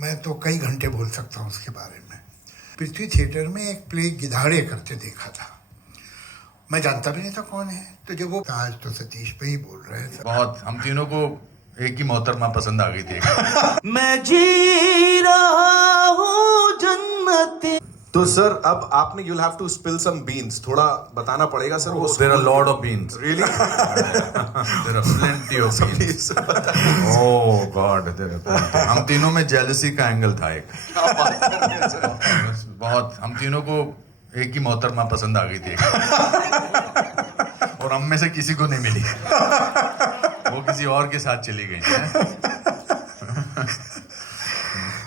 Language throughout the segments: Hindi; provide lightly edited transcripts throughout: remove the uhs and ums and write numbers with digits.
मैं तो कई घंटे बोल सकता हूँ उसके बारे में। पृथ्वी थिएटर में एक प्ले गिधाड़े करते देखा था। मैं जानता भी नहीं था कौन है, तो जब वो आज तो सतीश पे ही बोल रहे हैं। बहुत हम तीनों को एक ही मोहतरमा पसंद आ गई थी। मैं जी रहा हूँ जन्नत। तो सर अब आपने you'll have to spill some beans, थोड़ा बताना पड़ेगा सर। वो There are lot of beans. really There are plenty of beans. Oh God, there are plenty. हम तीनों में jealousy का एंगल था एक। बहुत हम तीनों को एक ही मोहतरमा पसंद आ गई थी। और हम में से किसी को नहीं मिली। वो किसी और के साथ चली गई।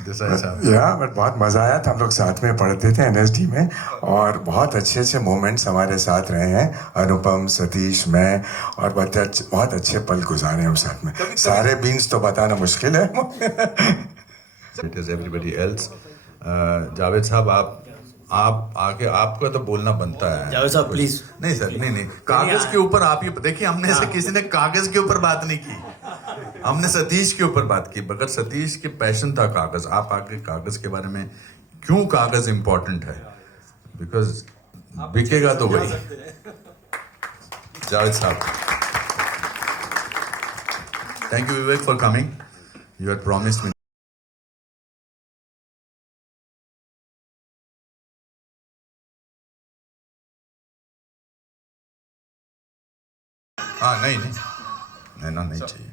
बट बहुत मजा आया था। हम लोग साथ में पढ़ते थे एनएसडी में और बहुत अच्छे अच्छे मोमेंट्स हमारे साथ रहे हैं। अनुपम, सतीश, मैं और बहुत अच्छे पल गुजारे हम साथ में। सारे बीन्स तो बताना मुश्किल है। It is everybody else. Javed साहब आप आके आपका तो बोलना बनता है। जावेद साहब प्लीज। नहीं सर, नहीं कागज के ऊपर आप ही देखिए, हमने से किसी ने कागज के ऊपर बात नहीं की, हमने सतीश के ऊपर बात की। बगैर सतीश के पैशन था कागज। आप आके कागज के बारे में क्यों कागज इंपॉर्टेंट है, बिकॉज बिकेगा तो वही। जावेद साहब, thank you Vivek for coming. You had promised मी। हाँ नहीं नहीं चाहिए।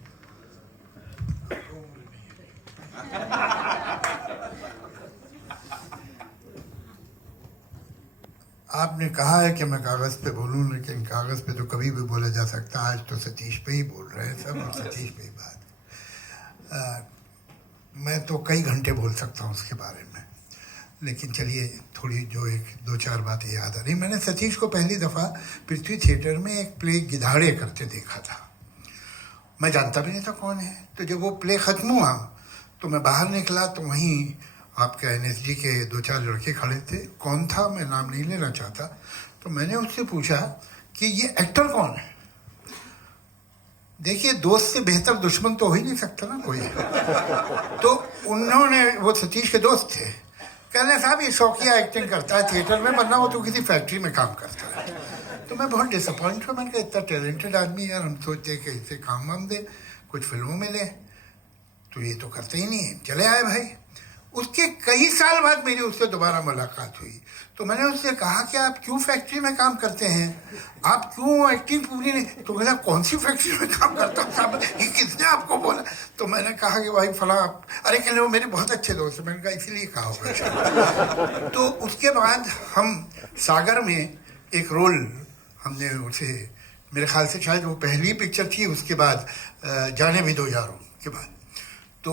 आपने कहा है कि मैं कागज़ पे बोलूं, लेकिन कागज़ पे तो कभी भी बोला जा सकता है। आज तो सतीश पे ही बोल रहे हैं सब, और सतीश पे ही बात। मैं तो कई घंटे बोल सकता हूँ उसके बारे में, लेकिन चलिए थोड़ी जो एक दो चार बातें याद आ रही। मैंने सतीश को पहली दफ़ा पृथ्वी थिएटर में एक प्ले गिधाड़े करते देखा था। मैं जानता भी नहीं था कौन है, तो जब वो प्ले ख़त्म हुआ तो मैं बाहर निकला तो वहीं आपके एनएसडी के दो चार लड़के खड़े थे। कौन था मैं नाम नहीं लेना चाहता, तो मैंने उससे पूछा कि ये एक्टर कौन है। देखिए, दोस्त से बेहतर दुश्मन तो हो ही नहीं सकता ना कोई। तो उन्होंने, वो सतीश के दोस्त थे, कहने साहब ये शौकिया एक्टिंग करता है थिएटर में, वरना वो तो किसी फैक्ट्री में काम करता है। तो मैं बहुत डिसअपॉइंट हुआ। मैंने कहा इतना टैलेंटेड आदमी यार, हम सोचते कि इसे काम वाम दे, कुछ फिल्मों में ले, तो ये तो करते ही नहीं है। चले आए भाई। उसके कई साल बाद मेरी उससे दोबारा मुलाकात हुई, तो मैंने उससे कहा कि आप क्यों फैक्ट्री में काम करते हैं, आप क्यों एक्टिंग पूरी नहीं। तो कहना कौन सी फैक्ट्री में काम करता हूँ साहब, ये किसने आपको बोला। तो मैंने कहा कि भाई फला, अरे कहने वो मेरे बहुत अच्छे दोस्त हैं। मैंने कहा इसीलिए कहा होगा। तो उसके बाद हम सागर में एक रोल हमने उसे, मेरे ख्याल से शायद वो पहली पिक्चर थी, उसके बाद जाने भी दो यारों के बाद, तो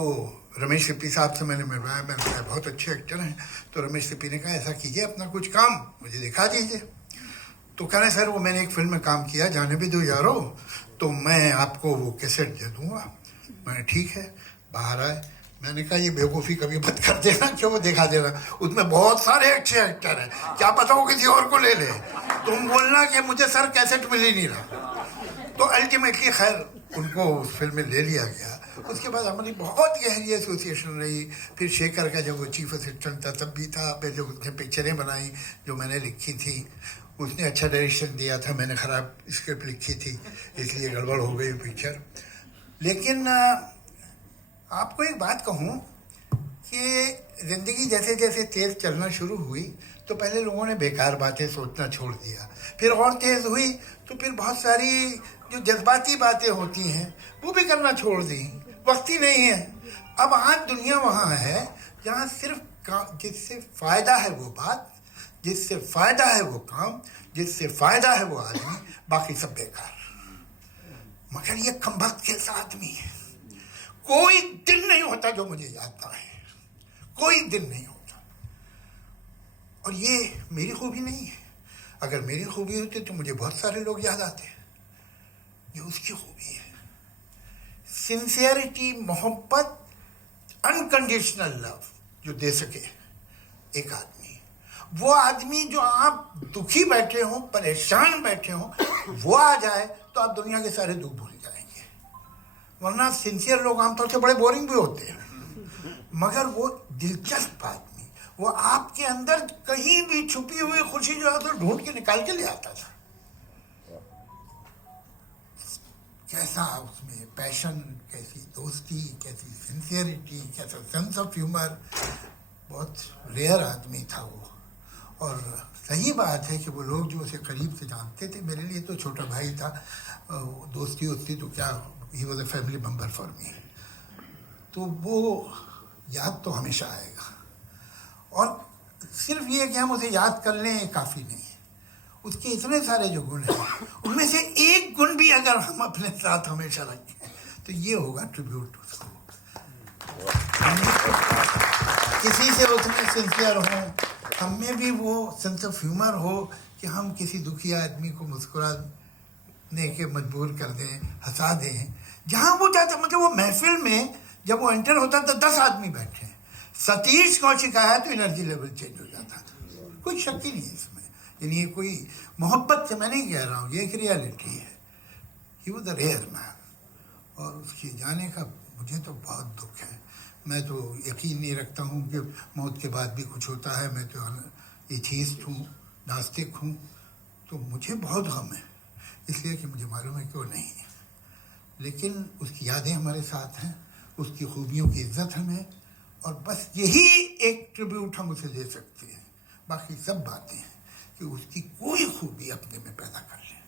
रमेश सिप्पी साहब से मैंने मिलवाया। मैंने कहा बहुत अच्छे एक्टर हैं। तो रमेश सिप्पी ने कहा ऐसा कीजिए, अपना कुछ काम मुझे दिखा दीजिए। तो कह रहे सर वो मैंने एक फिल्म में काम किया, जाने भी दो यारो, तो मैं आपको वो कैसेट दे दूँगा। मैंने ठीक है। बाहर आए, मैंने कहा ये बेवकूफ़ी कभी मत कर देना, क्यों वो दिखा देना, उसमें बहुत सारे अच्छे एक्टर हैं, क्या पता वो किसी और को ले ले। तुम बोलना कि मुझे सर कैसेट मिल ही नहीं रहा। तो अल्टीमेटली खैर उनको उस फिल्म में ले लिया गया। उसके बाद हमारी बहुत गहरी एसोसिएशन रही। फिर शेखर का जब वो चीफ असिस्टेंट था तब भी था। फिर जो उसने पिक्चरें बनाई जो मैंने लिखी थी, उसने अच्छा डायरेक्शन दिया था, मैंने ख़राब स्क्रिप्ट लिखी थी, इसलिए गड़बड़ हो गई पिक्चर। लेकिन आपको एक बात कहूँ कि ज़िंदगी जैसे जैसे तेज़ चलना शुरू हुई तो पहले लोगों ने बेकार बातें सोचना छोड़ दिया, फिर और तेज़ हुई तो फिर बहुत सारी जो जज्बाती बातें होती हैं वो भी करना छोड़ दी। वक्त ही नहीं है। अब आज दुनिया वहाँ है जहाँ सिर्फ जिससे फ़ायदा है वो बात, जिससे फ़ायदा है वो काम, जिससे फ़ायदा है वो आदमी, बाकी सब बेकार। मगर ये कमबख्त कैसा आदमी है, कोई दिन नहीं होता जो मुझे याद ना है, कोई दिन नहीं होता। और ये मेरी खूबी नहीं है। अगर मेरी खूबी होती तो मुझे बहुत सारे लोग याद आते। ये उसकी खूबी है, सिंसियरिटी, मोहब्बत, अनकंडीशनल लव जो दे सके एक आदमी। वो आदमी जो आप दुखी बैठे हो, परेशान बैठे हो, वो आ जाए तो आप दुनिया के सारे दुख भूल जाएंगे। वरना सिंसियर लोग आमतौर से बड़े बोरिंग भी होते हैं। मगर वो दिलचस्प आदमी, वो आपके अंदर कहीं भी छुपी हुई खुशी जो है तो ढूंढ के निकाल के ले आता था। कैसा उसमें पैशन, कैसी दोस्ती, कैसी सिंसियरिटी, कैसा सेंस ऑफ ह्यूमर, बहुत रेयर आदमी था वो। और सही बात है कि वो लोग जो उसे करीब से जानते थे, मेरे लिए तो छोटा भाई था, दोस्ती वोस्ती तो क्या, he was a family member for me. तो वो याद तो हमेशा आएगा। और सिर्फ ये कि हम उसे याद कर लें ये काफ़ी नहीं है, उसके इतने सारे जो गुण हैं उनमें से एक गुण भी अगर हम अपने साथ हमेशा रखें तो ये होगा ट्रिब्यूट उसको। किसी से उसमें सिंसियर हो, हम में भी वो सेंस ऑफ ह्यूमर हो कि हम किसी दुखी आदमी को मुस्कुराने के मजबूर कर दें, हंसा दें। जहाँ वो जाता, मतलब वो महफिल में जब वो एंटर होता तो 10 आदमी बैठे हैं, सतीश कौशिक आया तो एनर्जी लेवल चेंज हो जाता था। कोई शक ही नहीं है इसमें, यानी ये कोई मोहब्बत से मैं नहीं कह रहा हूँ, ये एक रियलिटी है। He was the rare man, और उसके जाने का मुझे तो बहुत दुख है। मैं तो यकीन नहीं रखता हूँ कि मौत के बाद भी कुछ होता है। मैं तो एथीस्ट हूँ, नास्तिक हूँ, तो मुझे बहुत गम है, इसलिए कि मुझे मालूम है कि वो नहीं है। लेकिन उसकी यादें हमारे साथ हैं, उसकी खूबियों की इज्जत हमें, और बस यही एक ट्रिब्यूट हम उसे दे सकते हैं। बाकी सब बातें हैं कि उसकी कोई खूबी अपने में पैदा कर लें।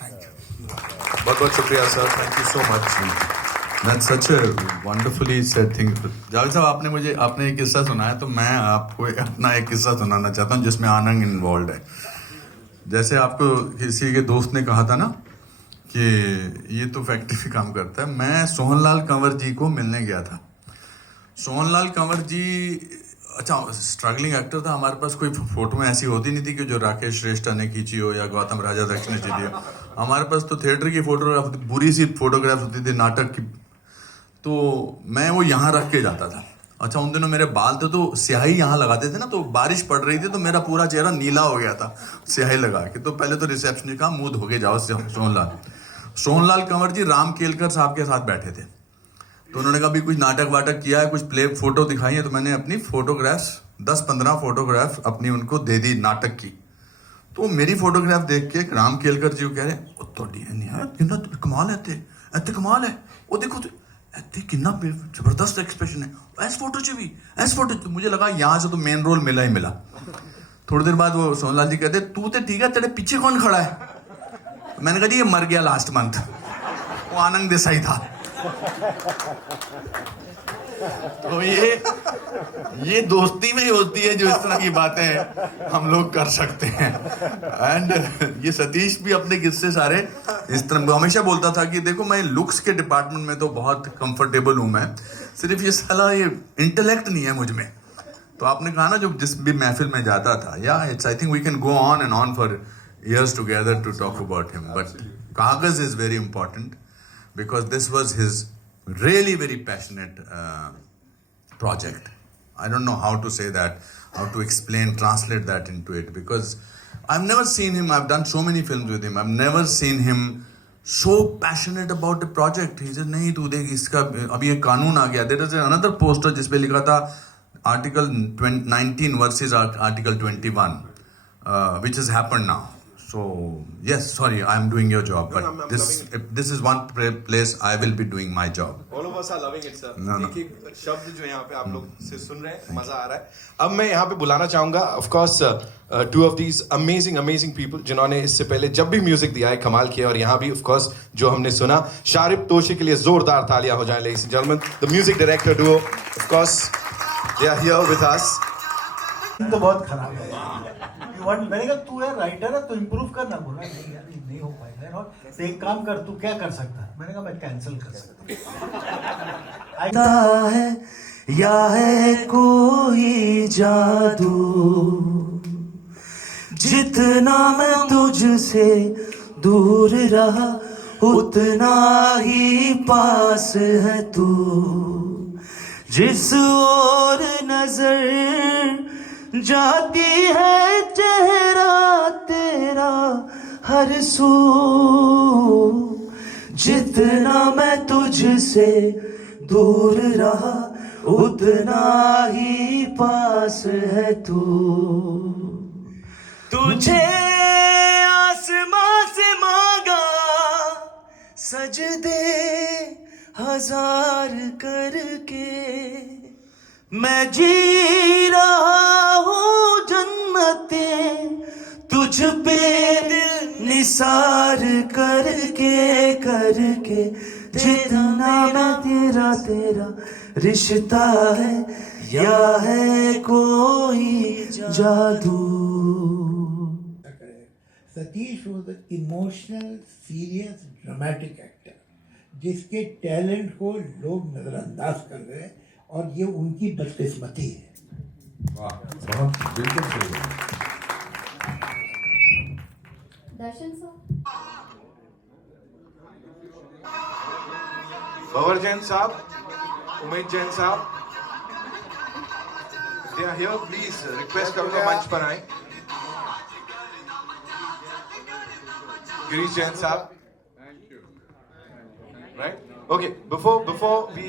Thank you. बहुत बहुत शुक्रिया sir, thank you so much. That's such a wonderfully said thing. Javed साहब, आपने एक किस्सा सुनाया, तो मैं आपको अपना एक किस्सा सुनाना चाहता हूँ जिसमें आनंद इन्वॉल्व है। जैसे आपको किसी के दोस्त ने कहा था ना कि ये तो फैक्ट्री में काम करता है। मैं सोहनलाल कंवर जी को मिलने गया था। सोहनलाल कंवर जी अच्छा स्ट्रगलिंग एक्टर था। हमारे पास कोई फोटो में ऐसी होती नहीं थी कि जो राकेश श्रेष्ठा ने खींची हो या गौतम राजाध्यक्ष ने खींची हो। हमारे पास तो थिएटर की फोटोग्राफ, बुरी सी फोटोग्राफ होती थी, नाटक की। तो मैं वो यहाँ रख के जाता था। अच्छा, उन दिनों मेरे बाल थे तो स्याही यहाँ लगाते थे ना, तो बारिश पड़ रही थी तो मेरा पूरा चेहरा नीला हो गया था स्याही लगा के। तो पहले तो रिसेप्शन ने कहा मुंह धो के जाओ सोहनलाल कंवर जी राम केलकर साहब के साथ बैठे थे। तो उन्होंने कहा भी कुछ नाटक वाटक किया है, कुछ प्ले फोटो दिखाई है। तो मैंने अपनी फोटोग्राफ्स 10-15 फोटोग्राफ अपनी उनको दे दी नाटक की। तो मेरी फोटोग्राफ देख के राम केलकर जी को कह रहे कमाल है, कमाल है, वो देखो कितना जबरदस्त एक्सप्रेशन है, ऐस फोटो च भी ऐस फोटो। तो मुझे लगा यहाँ से तो मेन रोल मिला ही मिला। थोड़ी देर बाद वो सोहनलाल जी कहते तू तो ठीक है, तेरे पीछे कौन खड़ा है? मैंने कहा जी ये मर गया लास्ट मंथ, वो आनंद देसाई था। तो ये दोस्ती में ही होती है जो इस तरह की बातें हम लोग कर सकते हैं। एंड ये सतीश भी अपने किस्से सारे इस तरह हमेशा बोलता था कि देखो मैं लुक्स के डिपार्टमेंट में तो बहुत कंफर्टेबल हूं, मैं सिर्फ ये साला ये इंटेलेक्ट नहीं है मुझ में। तो आपने कहा ना जो जिस भी महफिल में जाता था, या it's I think we can go on and on for years together to talk about him, but Kagaz is very important because this was his really very passionate project. I don't know how to say that, how to explain, translate that into it, because I've never seen him, I've done so many films with him, I've never seen him so passionate about the project. He said नहीं तू देख इसका अभी एक कानून आ गया। There is another poster जिस पे लिखा था Article 19 versus Article 21, which has happened now. So yes, sorry, I am doing your job, but I'm this is one place I will be doing my job. All of us are loving it, sir. No. एक शब्द जो यहाँ पे आप लोग से सुन रहे हैं, मजा आ रहा है। अब मैं यहाँ पे बुलाना चाहूंगा of course two of these amazing people जिन्होंने इससे पहले जब भी म्यूजिक दिया है कमाल किया, और यहाँ भी of course जो हमने सुना, शारिब तोशी के लिए जोरदार तालियां हो जाएं ladies and gentlemen, the music director duo, of course they are here with us. तो बहुत खराब है। मैंने कहा तू यार राइटर है तो इम्प्रूव करना, बोला नहीं यार नहीं हो पाएगा। और एक काम कर, तू क्या कर सकता है? मैंने कहा मैं कैंसिल कर सकता हूँ। है या है कोई जादू, जितना मैं तुझसे दूर रहा उतना ही पास है तू, जिस ओर नजर जाती है चेहरा तेरा हर सू, जितना मैं तुझसे दूर रहा उतना ही पास है तू। तुझे आसमां से मांगा सजदे हजार करके, मैं जी रहा हूँ जन्नतें तुझ पे दिल निसार करके करके। जितना मैं तेरा तेरा रिश्ता है या है कोई जादू। Satish was an emotional, serious, dramatic actor, जिसके टैलेंट को लोग नजरअंदाज कर रहे हैं और ये उनकी बदकिस्मती है। वाह, बहुत बिल्कुल सही। दर्शन सर, भंवर जैन साहब, उमेश जैन साहब, they are here, please request करूंगा मंच पर आए। गिरीश जैन साहब, right? Okay, before we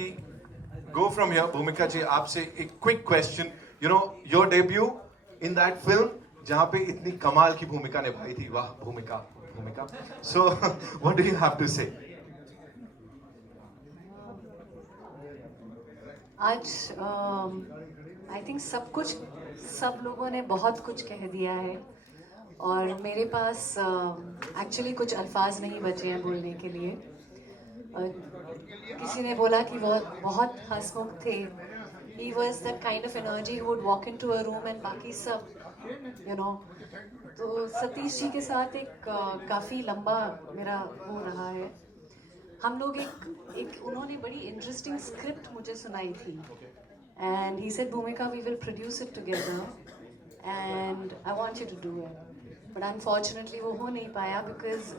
go from here, भूमिका जी आपसे एक quick question. You know your debut in that film जहाँ पे इतनी कमाल की भूमिका निभाई थी, वाह भूमिका। So what do you have to say? आज आई थिंक सब लोगों ने बहुत कुछ कह दिया है और मेरे पास एक्चुअली कुछ अल्फाज नहीं बचे हैं बोलने के लिए। किसी ने बोला कि वो बहुत हंसमुख थे। He was that kind of energy who would walk into a room and बाकी सब you know। तो सतीश जी के साथ एक काफ़ी लंबा मेरा वो रहा है। हम लोग एक उन्होंने बड़ी इंटरेस्टिंग स्क्रिप्ट मुझे सुनाई थी and he said Bhumika we will produce it together and I want you to do it, but unfortunately वो हो नहीं पाया बिकॉज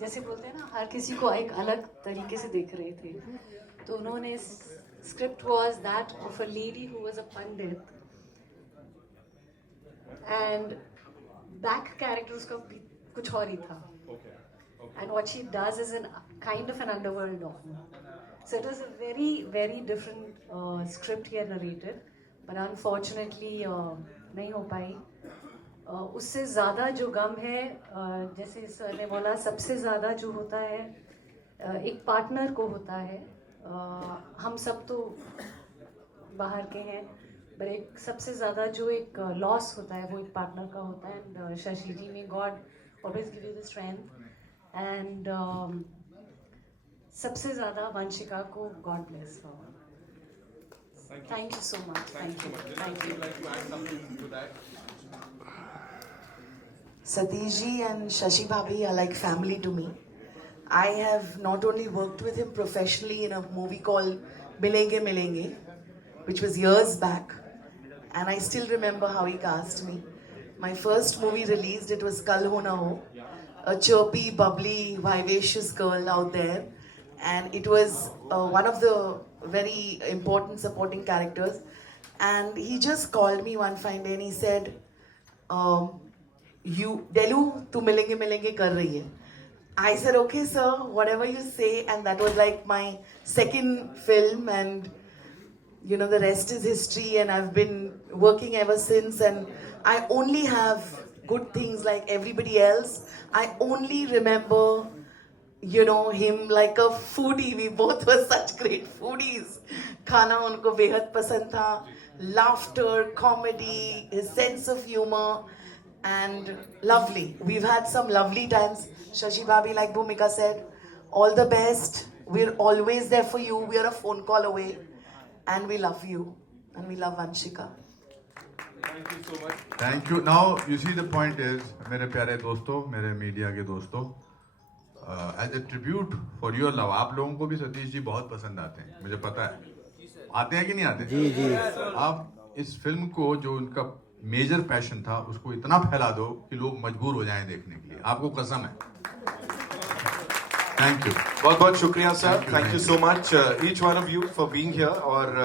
जैसे बोलते हैं ना हर किसी को एक अलग तरीके से देख रहे थे। तो उन्होंने script was that of a lady who was a Pandit and back character उसका कुछ और ही था। And what she does is kind of an underworld novel. So it was a very, very different script here narrated, but unfortunately नहीं हो पाई। उससे ज़्यादा जो गम है, जैसे सर ने बोला, सबसे ज़्यादा जो होता है एक पार्टनर को होता है। हम सब तो बाहर के हैं, पर एक सबसे ज़्यादा जो एक लॉस होता है वो एक पार्टनर का होता है। एंड शशि जी में God always give you the strength and सबसे ज़्यादा वंशिका को God bless for. Thank you so much. Thank you. Satish ji and Shashi Bhabhi are like family to me. I have not only worked with him professionally in a movie called Milenge Milenge, which was years back, and I still remember how he cast me. My first movie released, it was Kal Ho Na Ho, a chirpy, bubbly, vivacious girl out there, and it was one of the very important supporting characters. And he just called me one fine day and he said, "You, Delu, tu milenge milenge kar rahi hai." I said, "Okay, sir, whatever you say." And that was like my second film, and you know the rest is history. And I've been working ever since, and I only have good things like everybody else. I only remember, you know, him like a foodie. We both were such great foodies. Khana unko behad pasand tha. Laughter, comedy, his sense of humor, and lovely. We've had some lovely times. Shashi Bhabhi, like Bhumika said, all the best. We're always there for you. We are a phone call away, and we love you, and we love Vanshika. Thank you. Now you see the point is, मेरे प्यारे दोस्तों, मेरे मीडिया के दोस्तों, as a tribute for your love, आप लोगों को भी सतीश जी बहुत पसंद आते हैं, मुझे पता है। आते हैं कि नहीं आते? जी जी। आप इस फिल्म को, जो उनका मेजर पैशन था, उसको इतना फैला दो कि लोग मजबूर हो जाएं देखने के लिए। आपको कसम है। Thank you. बहुत बहुत शुक्रिया sir. Thank you so much each one of you for being here. और